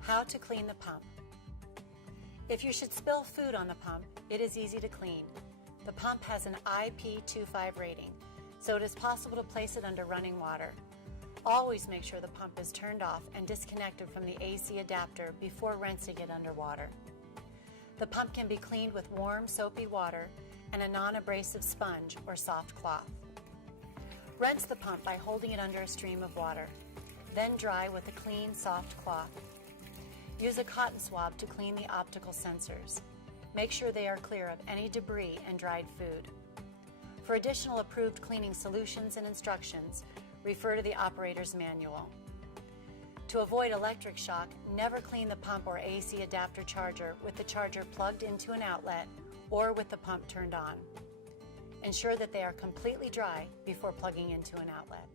How to clean the pump. If you should spill food on the pump, it is easy to clean. The pump has an IP25 rating, so it is possible to place it under running water. Always make sure the pump is turned off and disconnected from the AC adapter before rinsing it under water. The pump can be cleaned with warm, soapy water and a non-abrasive sponge or soft cloth. Rinse the pump by holding it under a stream of water. Then dry with a clean, soft cloth. Use a cotton swab to clean the optical sensors. Make sure they are clear of any debris and dried food. For additional approved cleaning solutions and instructions, refer to the operator's manual. To avoid electric shock, never clean the pump or AC adapter charger with the charger plugged into an outlet or with the pump turned on. Ensure that they are completely dry before plugging into an outlet.